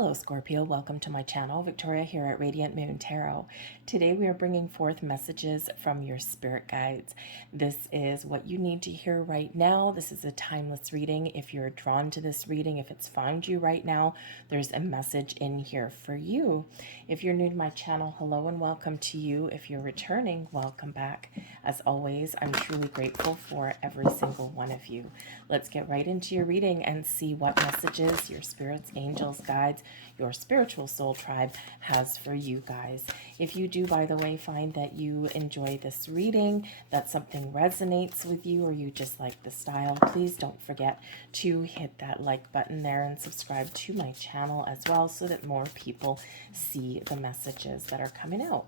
Hello Scorpio, welcome to my channel. Victoria here at Radiant Moon Tarot. Today we are bringing forth messages from your spirit guides. This is what you need to hear right now. This is a timeless reading. If you're drawn to this reading, if it's found you right now, there's a message in here for you. If you're new to my channel, hello and welcome to you. If you're returning, welcome back. As always, I'm truly grateful for every single one of you. Let's get right into your reading and see what messages your spirits, angels, guides, your spiritual soul tribe has for you guys. If you do, by the way, find that you enjoy this reading, that something resonates with you, or you just like the style, please don't forget to hit that like button there and subscribe to my channel as well so that more people see the messages that are coming out.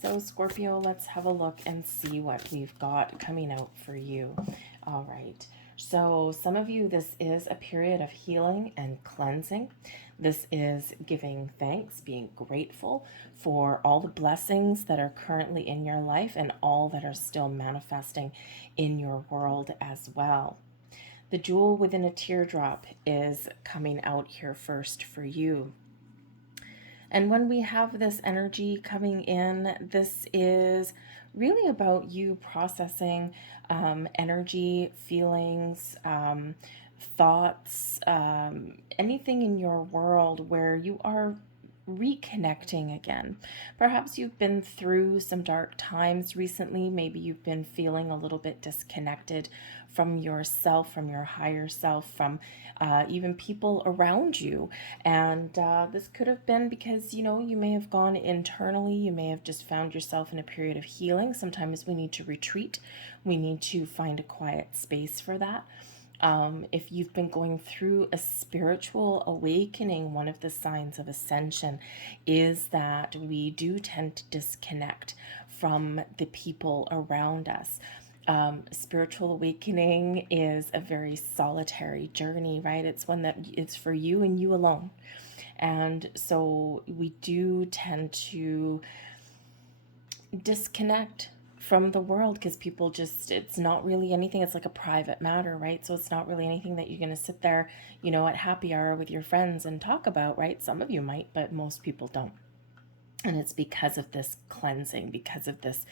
So Scorpio, let's have a look and see what we've got coming out for you. All right. So some of you, this is a period of healing and cleansing. This is giving thanks, being grateful for all the blessings that are currently in your life and all that are still manifesting in your world as well. The jewel within a teardrop is coming out here first for you. And when we have this energy coming in, this is really about you processing energy, feelings, thoughts, anything in your world where you are reconnecting again. Perhaps you've been through some dark times recently. Maybe you've been feeling a little bit disconnected from yourself, from your higher self, from even people around you. And this could have been because, you know, you may have gone internally. You may have just found yourself in a period of healing. Sometimes we need to retreat. We need to find a quiet space for that. If you've been going through a spiritual awakening, one of the signs of ascension is that we do tend to disconnect from the people around us. Spiritual awakening is a very solitary journey, right? It's one that it's for you and you alone. And so we do tend to disconnect from the world because people just, it's not really anything. It's like a private matter, right? So it's not really anything that you're going to sit there, you know, at happy hour with your friends and talk about, right? Some of you might, but most people don't. And it's because of this cleansing, because of this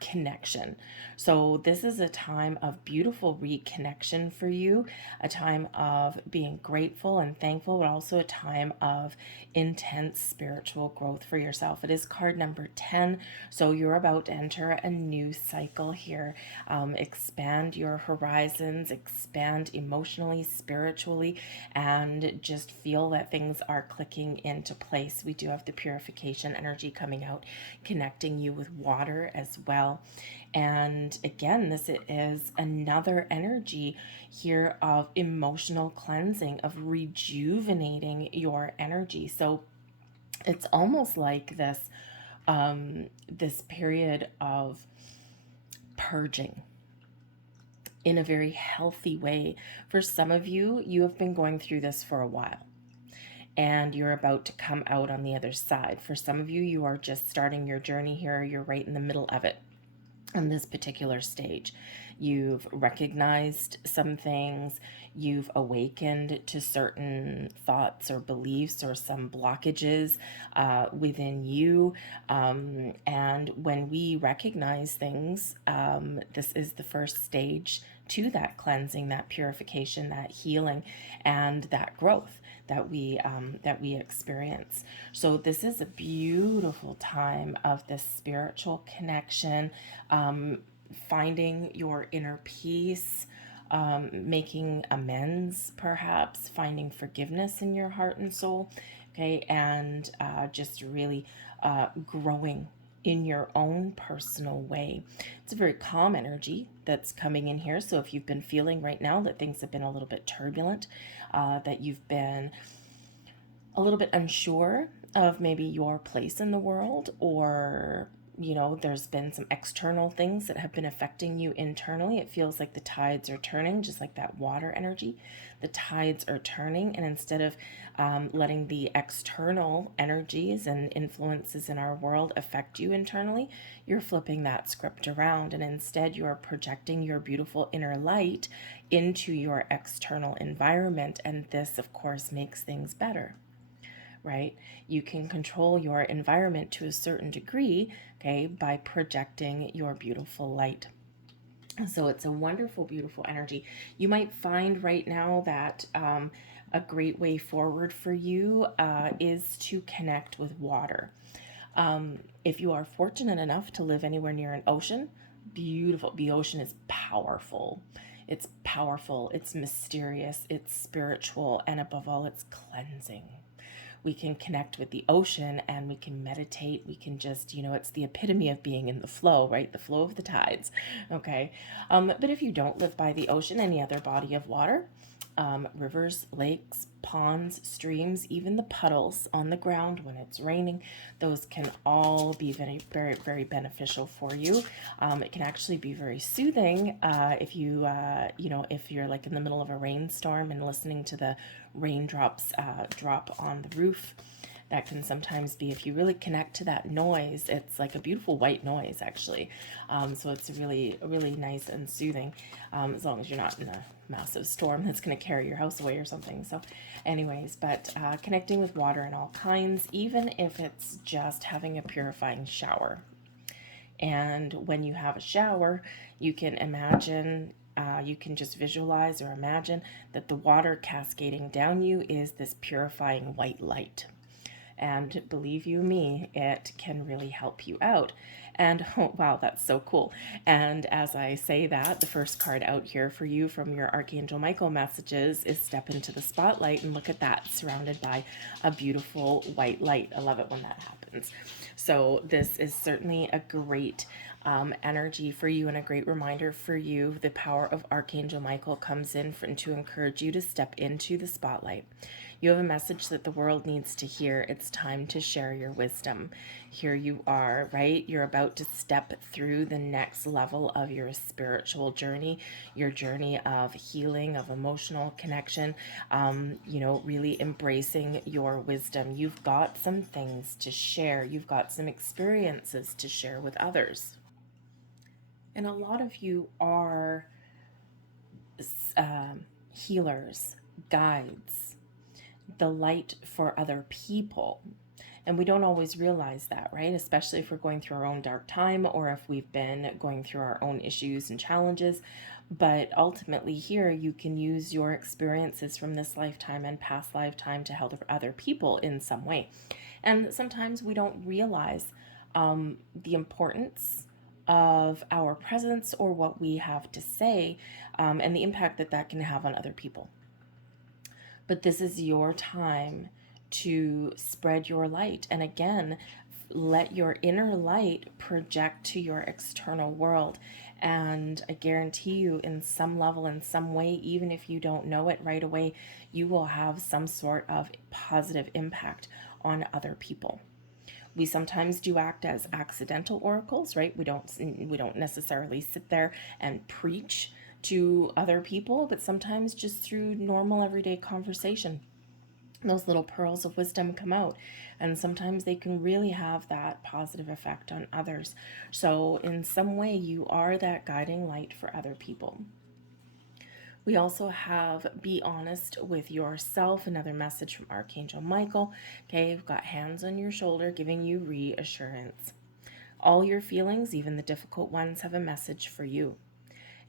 connection. So this is a time of beautiful reconnection for you, a time of being grateful and thankful, but also a time of intense spiritual growth for yourself. It is card number 10. So you're about to enter a new cycle here. Expand your horizons, expand emotionally, spiritually, and just feel that things are clicking into place. We do have the purification energy coming out, connecting you with water as well. And again, this is another energy here of emotional cleansing, of rejuvenating your energy. So it's almost like this this period of purging in a very healthy way. For some of you, you have been going through this for a while and you're about to come out on the other side. For some of you, you are just starting your journey here. You're right in the middle of it. On this particular stage, you've recognized some things, you've awakened to certain thoughts or beliefs or some blockages within you. And when we recognize things, this is the first stage to that cleansing, that purification, that healing, and that growth that we experience. So this is a beautiful time of this spiritual connection, finding your inner peace, making amends, perhaps finding forgiveness in your heart and soul, okay, and just really growing in your own personal way. It's a very calm energy that's coming in here. So if you've been feeling right now that things have been a little bit turbulent, that you've been a little bit unsure of maybe your place in the world, or you know, there's been some external things that have been affecting you internally. It feels like the tides are turning, just like that water energy. The tides are turning, and instead of letting the external energies and influences in our world affect you internally, you're flipping that script around, and instead you are projecting your beautiful inner light into your external environment, and this, of course, makes things better. right? You can control your environment to a certain degree, okay, by projecting your beautiful light. So it's a wonderful, beautiful energy. You might find right now that a great way forward for you is to connect with water. If you are fortunate enough to live anywhere near an ocean, beautiful. The ocean is powerful. It's powerful, it's mysterious, it's spiritual, and above all, it's cleansing. We can connect with the ocean and we can meditate. We can just, it's the epitome of being in the flow, right? The flow of the tides. Okay. But if you don't live by the ocean, any other body of water, rivers, lakes, ponds, streams, even the puddles on the ground when it's raining, those can all be very, very, very beneficial for you. It can actually be very soothing if you, if you're like in the middle of a rainstorm and listening to the raindrops drop on the roof. That can sometimes be, if you really connect to that noise, it's like a beautiful white noise, actually. So it's really, really nice and soothing, as long as you're not in a massive storm that's going to carry your house away or something. So anyways, but connecting with water in all kinds, even if it's just having a purifying shower. And when you have a shower, you can imagine, you can just visualize or imagine that the water cascading down you is this purifying white light. And believe you me, it can really help you out. And oh, wow, that's so cool. And as I say that, the first card out here for you from your Archangel Michael messages is step into the spotlight, and look at that, surrounded by a beautiful white light. I love it when that happens. So this is certainly a great energy for you and a great reminder for you. The power of Archangel Michael comes in to encourage you to step into the spotlight. You have a message that the world needs to hear. It's time to share your wisdom. Here you are, right? You're about to step through the next level of your spiritual journey, your journey of healing, of emotional connection, really embracing your wisdom. You've got some things to share. You've got some experiences to share with others. And a lot of you are healers, guides, the light for other people. And we don't always realize that, right? Especially if we're going through our own dark time or if we've been going through our own issues and challenges. But ultimately here, you can use your experiences from this lifetime and past lifetime to help other people in some way. And sometimes we don't realize the importance of our presence or what we have to say, and the impact that that can have on other people. But this is your time to spread your light. And again, let your inner light project to your external world. And I guarantee you, in some level, in some way, even if you don't know it right away, you will have some sort of positive impact on other people. We sometimes do act as accidental oracles, right? We don't necessarily sit there and preach to other people, but sometimes just through normal everyday conversation, those little pearls of wisdom come out, and sometimes they can really have that positive effect on others. So in some way, you are that guiding light for other people. We also have be honest with yourself, another message from Archangel Michael. Okay, you've got hands on your shoulder giving you reassurance. All your feelings, even the difficult ones, have a message for you.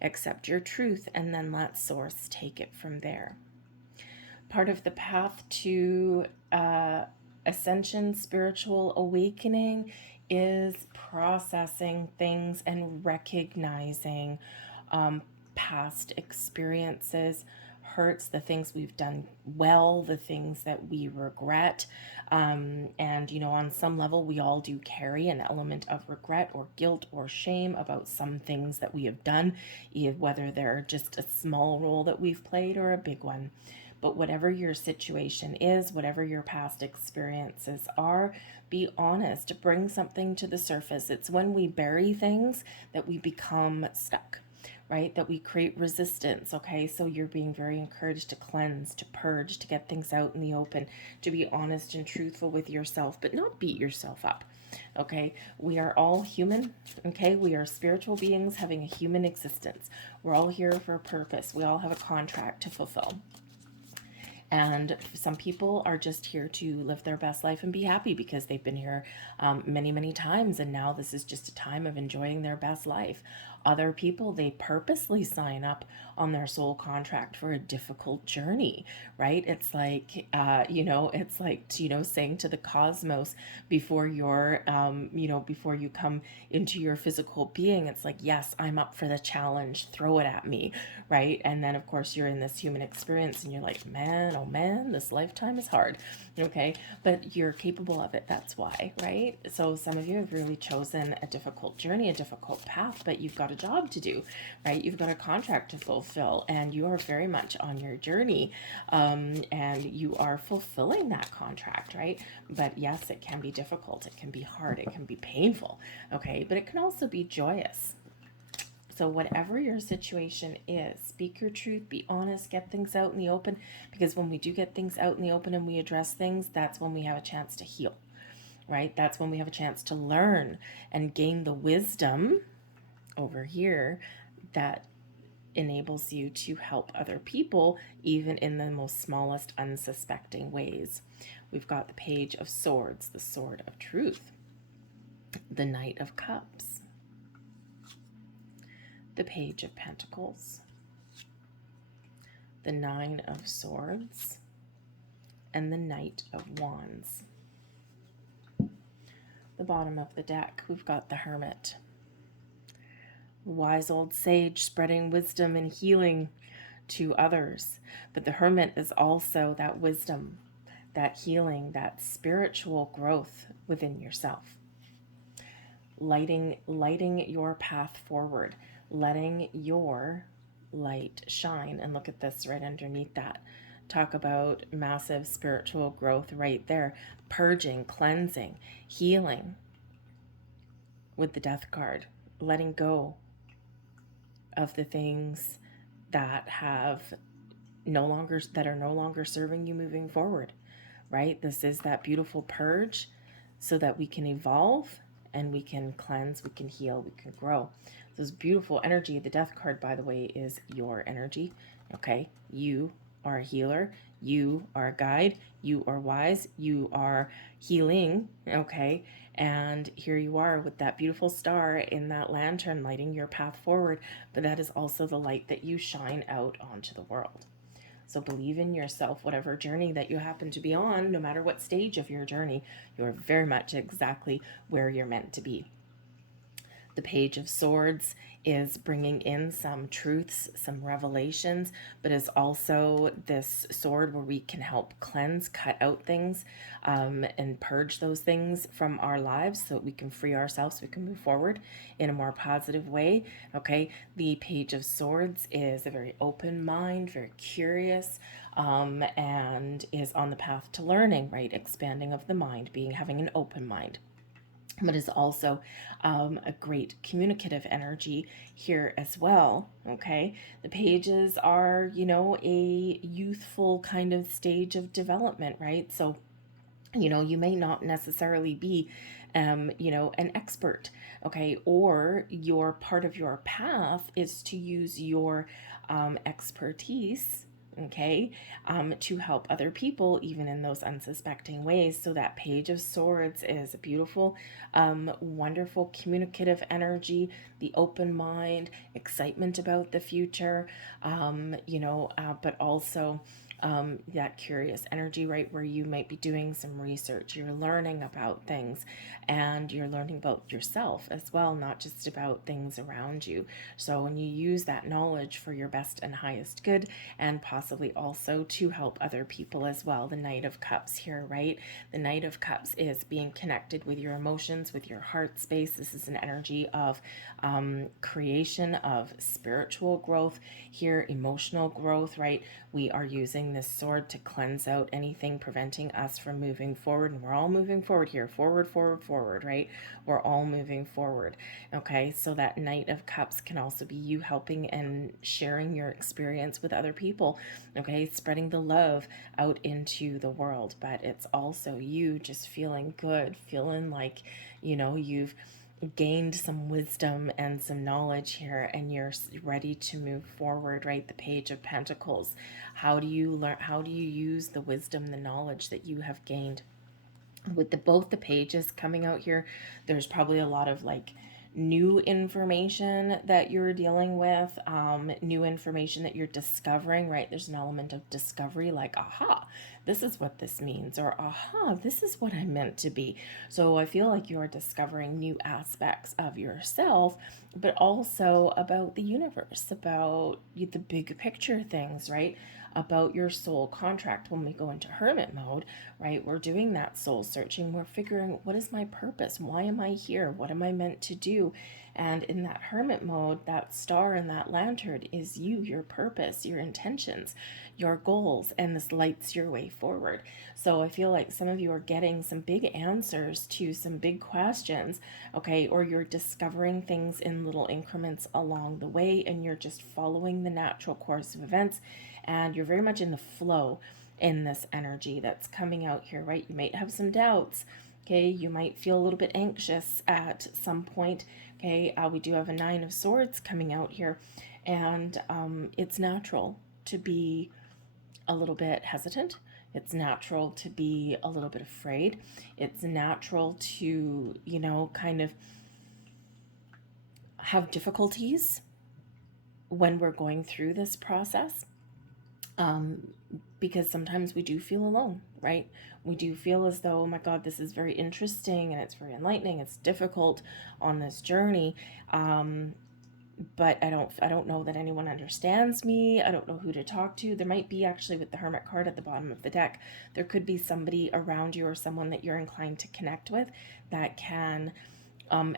Accept your truth and then let Source take it from there. Part of the path to ascension, spiritual awakening, is processing things and recognizing past experiences, hurts, the things we've done well, the things that we regret. And, on some level, we all do carry an element of regret or guilt or shame about some things that we have done, whether they're just a small role that we've played or a big one. But whatever your situation is, whatever your past experiences are, be honest, bring something to the surface. It's when we bury things that we become stuck, right? That we create resistance, okay? So you're being very encouraged to cleanse, to purge, to get things out in the open, to be honest and truthful with yourself, but not beat yourself up, okay? We are all human, okay? We are spiritual beings having a human existence. We're all here for a purpose. We all have a contract to fulfill. And some people are just here to live their best life and be happy because they've been here many, many times. And now this is just a time of enjoying their best life. Other people, they purposely sign up on their soul contract for a difficult journey, right? It's like, it's like, saying to the cosmos before you're, before you come into your physical being, it's like, yes, I'm up for the challenge, throw it at me, right? And then, of course, you're in this human experience and you're like, man, oh man, this lifetime is hard, okay? But you're capable of it, that's why, right? So some of you have really chosen a difficult journey, a difficult path, but you've got a job to do, right? You've got a contract to fulfill, and you are very much on your journey, and you are fulfilling that contract, right? But yes, it can be difficult, it can be hard, it can be painful, okay? But it can also be joyous. So whatever your situation is, speak your truth, be honest, get things out in the open, because when we do get things out in the open and we address things, that's when we have a chance to heal, right? That's when we have a chance to learn and gain the wisdom over here that enables you to help other people, even in the most smallest unsuspecting ways. We've got the Page of Swords, the Sword of Truth, the Knight of Cups, the Page of Pentacles, the Nine of Swords, and the Knight of Wands. The bottom of the deck, we've got the Hermit, wise old sage spreading wisdom and healing to others. But the Hermit is also that wisdom, that healing, that spiritual growth within yourself. Lighting your path forward, letting your light shine. And look at this right underneath that. Talk about massive spiritual growth right there. Purging, cleansing, healing with the Death card. Letting go of the things that are no longer serving you moving forward, right? This is that beautiful purge so that we can evolve and we can cleanse, we can heal, we can grow. This beautiful energy. The Death card, by the way, is your energy, okay? You are a healer, you are a guide, you are wise, you are healing, okay? And here you are with that beautiful star in that lantern lighting your path forward, but that is also the light that you shine out onto the world. So believe in yourself, whatever journey that you happen to be on, no matter what stage of your journey, you're very much exactly where you're meant to be. The Page of Swords is bringing in some truths, some revelations, but is also this sword where we can help cleanse, cut out things, and purge those things from our lives so that we can free ourselves, so we can move forward in a more positive way. Okay, the Page of Swords is a very open mind, very curious, and is on the path to learning, right? Expanding of the mind, having an open mind, but is also a great communicative energy here as well, okay? The pages are, a youthful kind of stage of development, right? So, you may not necessarily be, an expert, okay? Or your part of your path is to use your expertise, okay, to help other people, even in those unsuspecting ways. So that Page of Swords is a beautiful, wonderful communicative energy, the open mind, excitement about the future, but also that curious energy, right, where you might be doing some research, you're learning about things, and you're learning about yourself as well, not just about things around you. So when you use that knowledge for your best and highest good, and possibly also to help other people as well. The Knight of Cups here, right? The Knight of Cups is being connected with your emotions, with your heart space. This is an energy of creation, of spiritual growth here, emotional growth, right? We are using this sword to cleanse out anything preventing us from moving forward. And we're all moving forward here. Forward, forward, forward, right? We're all moving forward. Okay, so that Knight of Cups can also be you helping and sharing your experience with other people. Okay, spreading the love out into the world. But it's also you just feeling good, feeling like, you've gained some wisdom and some knowledge here, and you're ready to move forward, right? The Page of Pentacles. How do you learn? How do you use the wisdom, the knowledge that you have gained? With both the pages coming out here, there's probably a lot of like new information that you're dealing with, new information that you're discovering, right? There's an element of discovery, like, aha, this is what this means, or aha, this is what I'm meant to be. So I feel like you're discovering new aspects of yourself, but also about the universe, about the big picture things, right? About your soul contract. When we go into hermit mode, right, we're doing that soul searching. We're figuring, what is my purpose? Why am I here? What am I meant to do? And in that hermit mode, that star and that lantern is you, your purpose, your intentions, your goals, and this lights your way forward. So I feel like some of you are getting some big answers to some big questions, okay, or you're discovering things in little increments along the way, and you're just following the natural course of events, and you're very much in the flow in this energy that's coming out here, right? You might have some doubts, okay? You might feel a little bit anxious at some point, okay? We do have a Nine of Swords coming out here, and it's natural to be a little bit hesitant. It's natural to be a little bit afraid. It's natural to, kind of have difficulties when we're going through this process. Because sometimes we do feel alone, right? We do feel as though, oh my God, this is very interesting and it's very enlightening. It's difficult on this journey. But I don't know that anyone understands me. I don't know who to talk to. There might be, actually, with the Hermit card at the bottom of the deck, there could be somebody around you or someone that you're inclined to connect with that can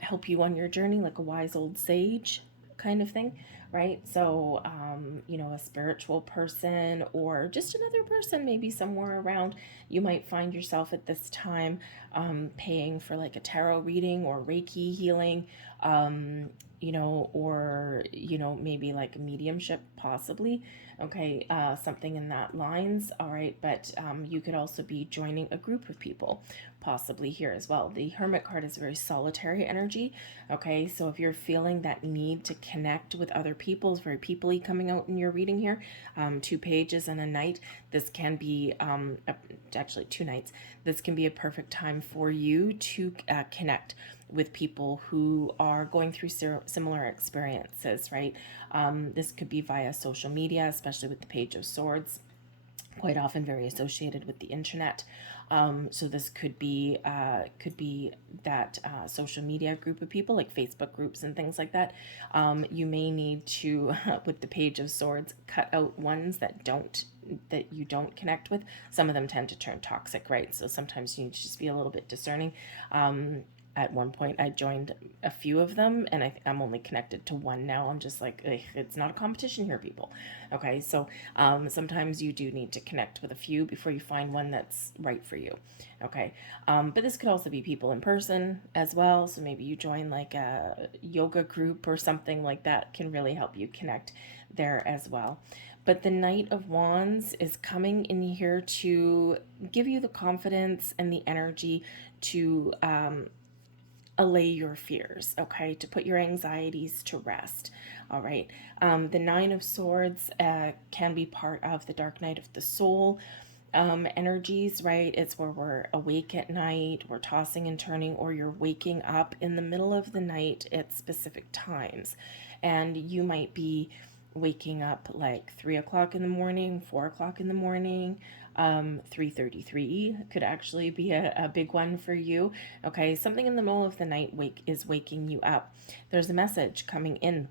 help you on your journey, like a wise old sage kind of thing, right? So, a spiritual person or just another person, maybe somewhere around. You might find yourself at this time paying for like a tarot reading or Reiki healing, or, maybe like a mediumship, possibly. Okay, something in that lines. All right, but you could also be joining a group of people, possibly here as well. The Hermit card is very solitary energy. Okay, so if you're feeling that need to connect with other people, it's very people-y coming out in your reading here. 2 pages and a night. This can be actually 2 nights. This can be a perfect time for you to connect with people who are going through similar experiences, right? This could be via social media, especially with the Page of Swords, quite often very associated with the internet. So this could be that social media group of people, like Facebook groups and things like that. You may need to, with the Page of Swords, cut out ones that you don't connect with. Some of them tend to turn toxic, right? So sometimes you need to just be a little bit discerning. At one point, I joined a few of them, and I'm only connected to one now. I'm just like, it's not a competition here, people. Okay, so sometimes you do need to connect with a few before you find one that's right for you. Okay, but this could also be people in person as well. So maybe you join like a yoga group or something like that, can really help you connect there as well. But the Knight of Wands is coming in here to give you the confidence and the energy to allay your fears, okay, to put your anxieties to rest. All right, the Nine of Swords can be part of the dark night of the soul energies, right? It's where we're awake at night, we're tossing and turning, or you're waking up in the middle of the night at specific times, and you might be waking up like 3 o'clock in the morning, 4 o'clock in the morning. 3:33 could actually be a big one for you. Okay, something in the middle of the night is waking you up. There's a message coming in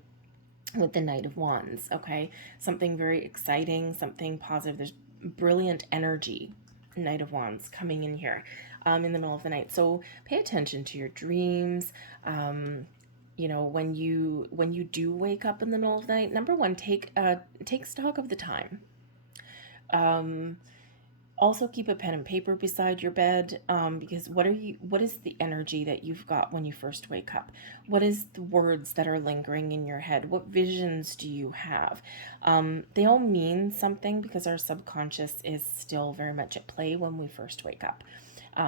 with the Knight of Wands. Okay, something very exciting, something positive. There's brilliant energy, Knight of Wands, coming in here in the middle of the night. So pay attention to your dreams. When you do wake up in the middle of the night, number one, take stock of the time. Also keep a pen and paper beside your bed, because what is the energy that you've got when you first wake up? What is the words that are lingering in your head? What visions do you have? They all mean something because our subconscious is still very much at play when we first wake up.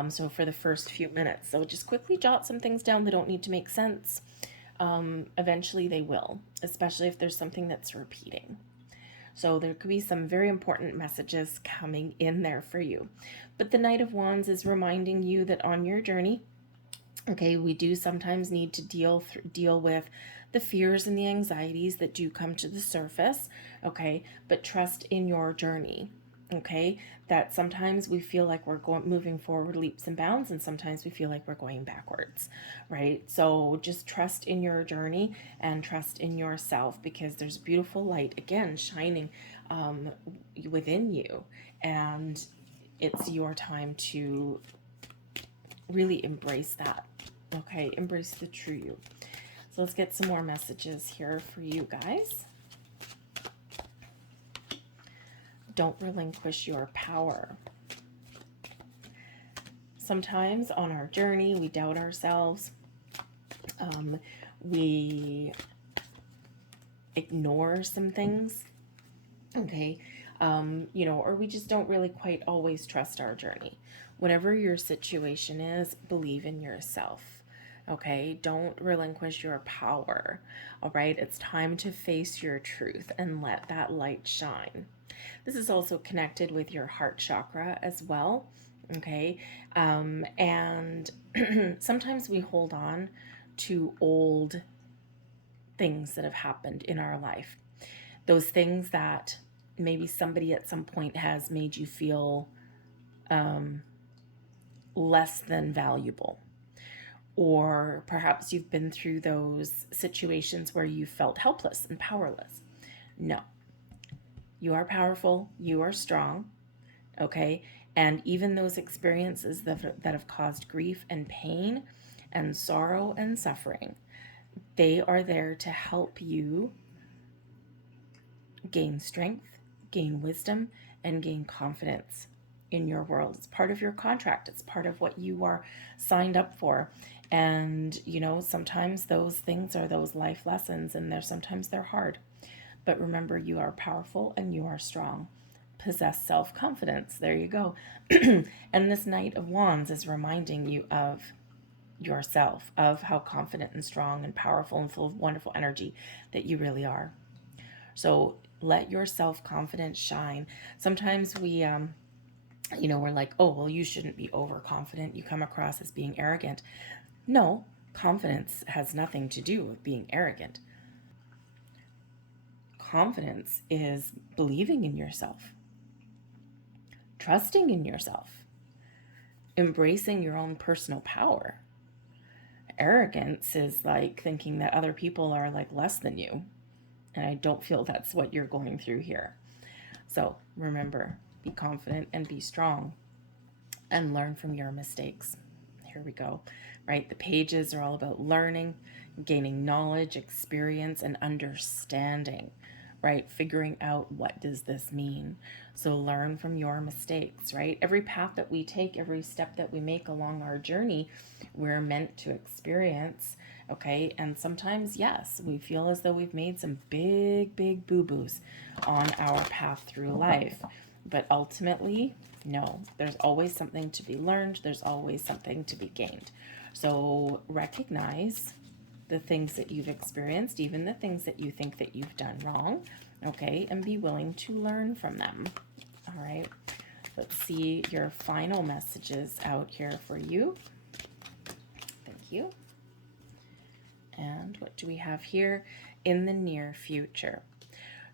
So for the first few minutes. So just quickly jot some things down. They don't need to make sense. Eventually they will, especially if there's something that's repeating. So there could be some very important messages coming in there for you. But the Knight of Wands is reminding you that on your journey, okay, we do sometimes need to deal with the fears and the anxieties that do come to the surface, okay? But trust in your journey, okay? That sometimes we feel like we're moving forward leaps and bounds, and sometimes we feel like we're going backwards, right? So just trust in your journey and trust in yourself, because there's beautiful light again shining within you, and it's your time to really embrace that. Okay, embrace the true you. So let's get some more messages here for you guys. Don't relinquish your power. Sometimes on our journey, we doubt ourselves. We ignore some things. Okay, or we just don't really quite always trust our journey. Whatever your situation is, believe in yourself. Okay, don't relinquish your power. All right, it's time to face your truth and let that light shine. This is also connected with your heart chakra as well. Okay, and sometimes we hold on to old things that have happened in our life. Those things that maybe somebody at some point has made you feel less than valuable. Or perhaps you've been through those situations where you felt helpless and powerless. No. You are powerful. You are strong. Okay? And even those experiences that have caused grief and pain and sorrow and suffering, they are there to help you gain strength, gain wisdom, and gain confidence in your world. It's part of your contract. It's part of what you are signed up for. And, sometimes those things are those life lessons, and sometimes they're hard. But remember, you are powerful and you are strong. Possess self-confidence. There you go. And this Knight of Wands is reminding you of yourself, of how confident and strong and powerful and full of wonderful energy that you really are. So let your self-confidence shine. Sometimes we, we're like, oh, well, you shouldn't be overconfident. You come across as being arrogant. No, confidence has nothing to do with being arrogant. Confidence is believing in yourself, trusting in yourself, embracing your own personal power. Arrogance is like thinking that other people are like less than you. And I don't feel that's what you're going through here. So remember, be confident and be strong and learn from your mistakes. Here we go, right? The pages are all about learning, gaining knowledge, experience, and understanding, right? Figuring out, what does this mean? So learn from your mistakes, right? Every path that we take, every step that we make along our journey, we're meant to experience, okay? And sometimes, yes, we feel as though we've made some big, big boo-boos on our path through life. But ultimately, no, there's always something to be learned. There's always something to be gained. So recognize the things that you've experienced, even the things that you think that you've done wrong, okay, and be willing to learn from them. All right, let's see your final messages out here for you. Thank you. And what do we have here? In the near future.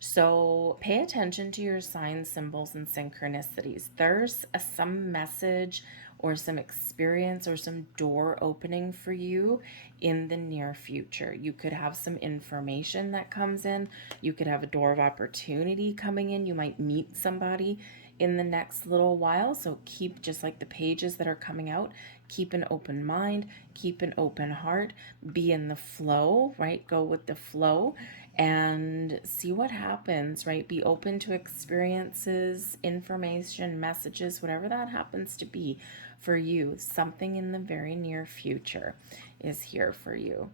So pay attention to your signs, symbols, and synchronicities. There's some message or some experience or some door opening for you in the near future. You could have some information that comes in. You could have a door of opportunity coming in. You might meet somebody in the next little while. So keep, just like the pages that are coming out, keep an open mind, keep an open heart, be in the flow, right? Go with the flow and see what happens, right? Be open to experiences, information, messages, whatever that happens to be for you. Something in the very near future is here for you.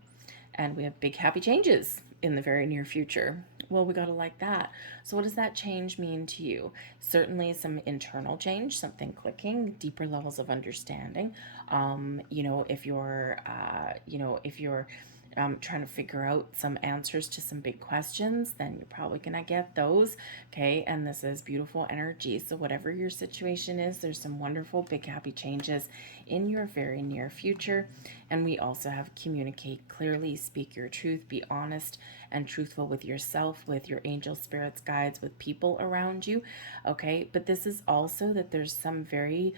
And we have big happy changes in the very near future. Well, we got to like that. So what does that change mean to you? Certainly some internal change, something clicking, deeper levels of understanding. If you're trying to figure out some answers to some big questions, then you're probably going to get those. Okay. And this is beautiful energy. So, whatever your situation is, there's some wonderful, big, happy changes in your very near future. And we also have communicate clearly, speak your truth, be honest and truthful with yourself, with your angel spirits, guides, with people around you. Okay. But this is also that there's some very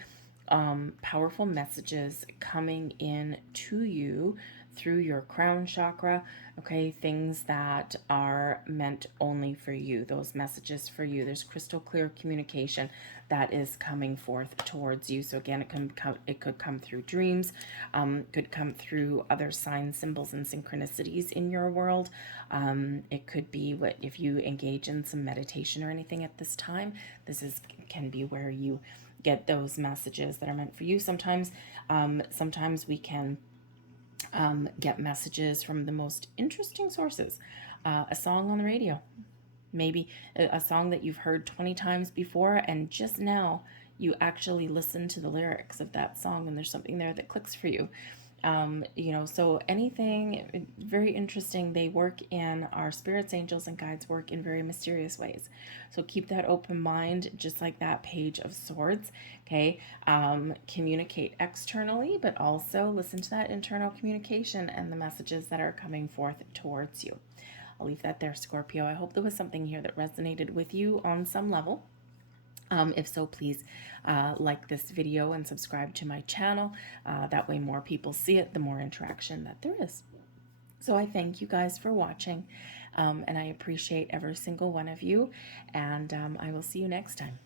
powerful messages coming in to you through your crown chakra. Okay, things that are meant only for you, those messages for you. There's crystal clear communication that is coming forth towards you. So again, it could come through dreams, could come through other signs, symbols, and synchronicities in your world. It could be what if you engage in some meditation or anything at this time. Can be where you get those messages that are meant for you. Sometimes we can get messages from the most interesting sources. A song on the radio, maybe a song that you've heard 20 times before, and just now you actually listen to the lyrics of that song and there's something there that clicks for you. So anything very interesting. They work our spirits, angels, and guides work in very mysterious ways. So keep that open mind, just like that Page of Swords. Okay. Communicate externally, but also listen to that internal communication and the messages that are coming forth towards you. I'll leave that there, Scorpio. I hope there was something here that resonated with you on some level. If so, please like this video and subscribe to my channel. That way more people see it, the more interaction that there is. So I thank you guys for watching, and I appreciate every single one of you, and I will see you next time.